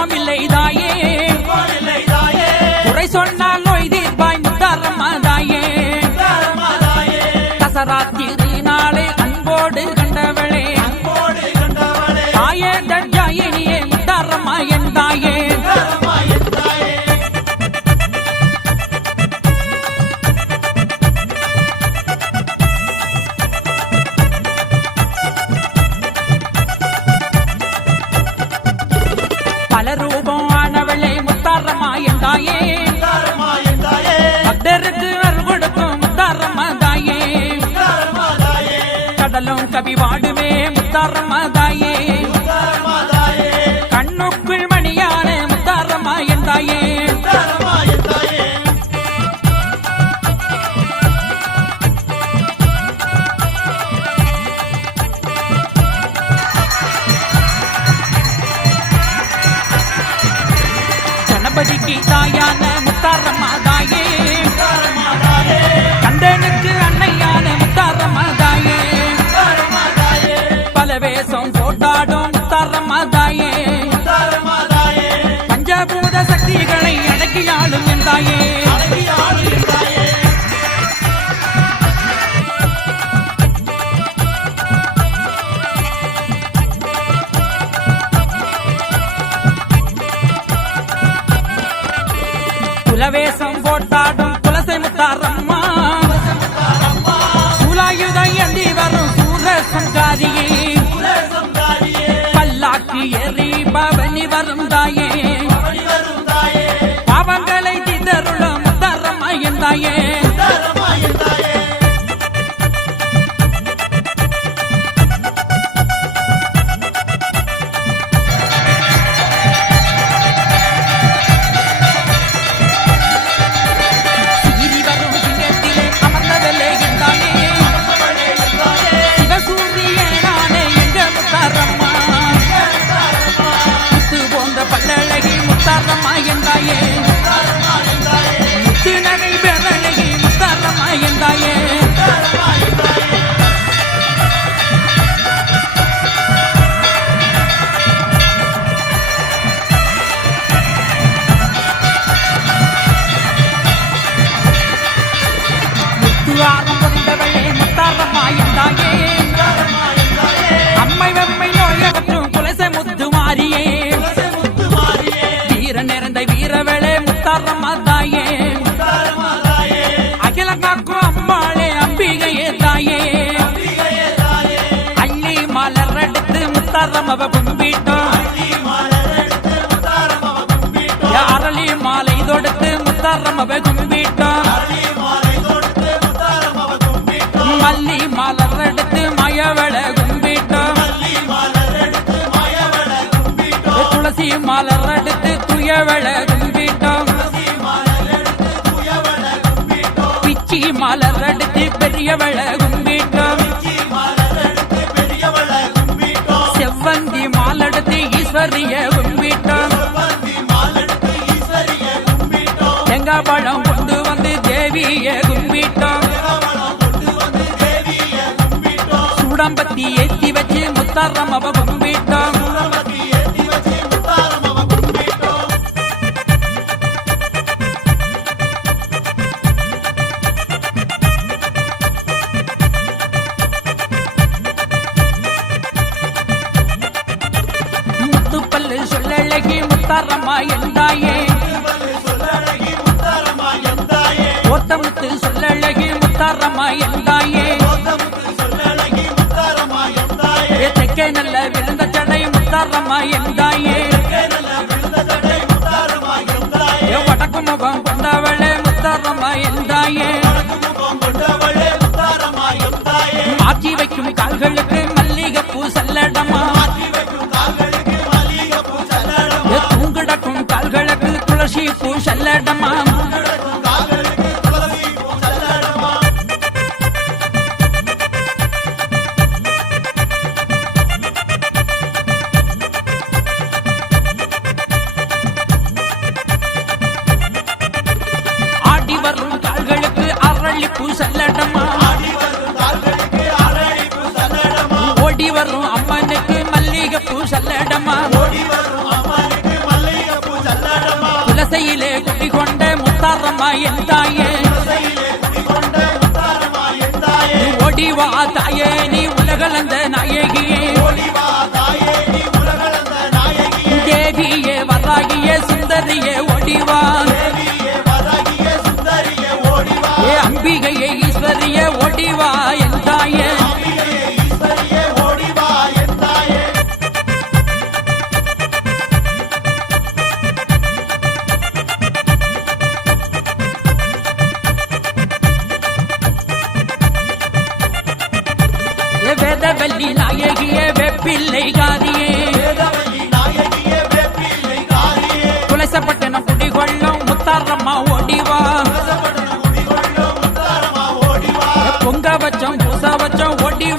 துன்பம் இல்லை தாயே குறை சொன்னால் நோய் தீர்ப்பாய் முத்தாரம்மா தாயே தசராத்திரி நாளே அன்போடு கண்டவளே. தாயே தஞ்சாயினியே முத்தாரம்மா என் தாயே கடலும் கவி வாடுமே முத்தாரமாதாயே கண்ணுக்குள் மணியான முத்தாரமா என்றாயே. கணபதிக்கு தாயான முத்தாரமாதாயே கந்தனுக்கு I don't. முத்தாரம்மா என்றாயே. முத்து நகை பேரழகி முத்தாரம்மா என்றாயே முத்தாரம்மா என்றாயே. அம்மை வெம்மை முத்தாரம் அவ கும்பிட்டான். அரளி மாலை தொடுத்து முத்தாரம் அவ கும்பிட்டான். மல்லி மலர் எடுத்து மயவள கும்பிட்டான். துளசி மலர் எடுத்து துயவள கும்பிட்டான். பிச்சி மலர் எடுத்து பெரியவள கும்பிட்டான். ஈஸ்வரிய கும்பிட்டோம் தேங்காய் பழம் கொண்டு வந்து தேவிய கும்பிட்டோம் சூடம்பத்தி ஏத்தி வச்சு முத்தாரம் அவ கும்பிட்டோம் முத்தாரம்மா எந்தாயே? ஓத்தமுத்து சொல்லழகி முத்தாரம்மா எந்தாயே? தெக்கே நல்ல விழுந்த சடை முத்தாரம்மா எந்தாயே? வடக்கு முகம் கொண்டவளே முத்தாரம்மா எந்தாயே? மாற்றி வைக்கும் கால்களுக்கு மல்லிகை பூ சல்லட మీకు చల్లడమా என் தாயே. ஓடிவா தாயே. நீ உலகளந்த நாய்.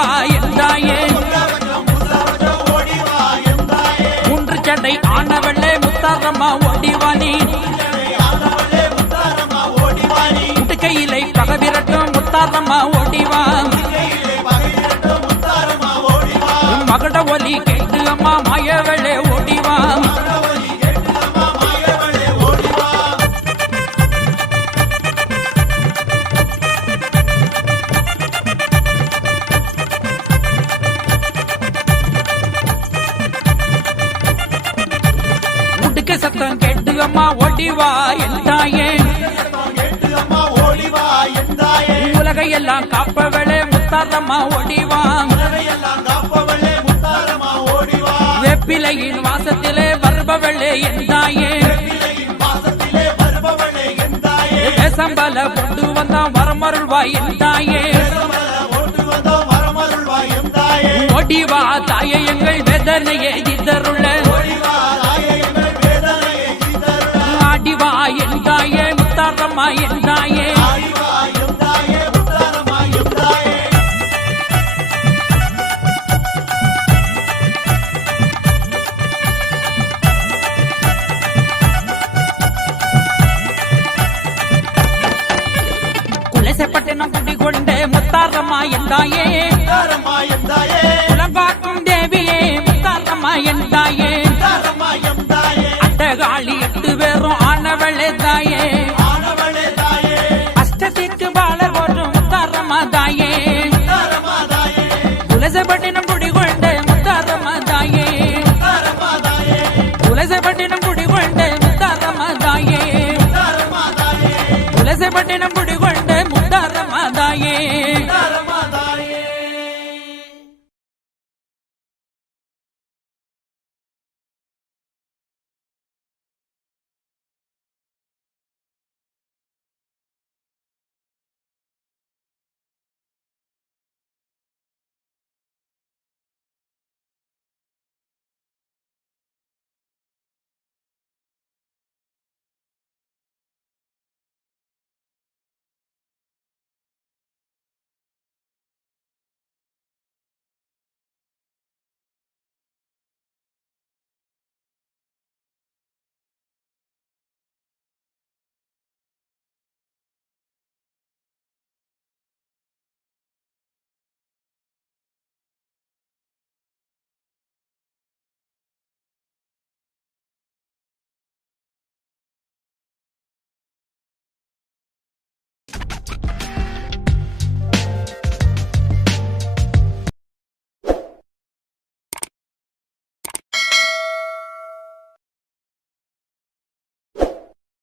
வா என்றாயே. மூன்று சட்டை ஆனவள்ளே முத்தாரம்மா ஓடிவானி முட்டுக்கையிலை பக விரட்டும் முத்தாரம்மா ஓடிவா மகட ஒலி கேட்டு அம்மா மாயவள் கட்டுக்கு சத்தம் கேட்டு அம்மா ஓடிவா என்றாயே. உலகை எல்லாம் காப்பவளே முத்தாரம்மா ஓடிவா வெப்பிலையின் வாசத்திலே வருபவளே என்றாயே. சம்பல கொண்டு வந்தான் வரமருள்வாய் என்றாயே. ஓடிவா தாயே எங்கள் வேதனையே இதருள்ள ஓரமா என்றாயே குலசைப்பட்டினம் குடிகொண்ட முத்தாரம்மா தாயே குலசைப்பட்டினம் குடிகொண்ட முத்தாரம்மா தாயே குலசைப்பட்டினம் குடிகொண்ட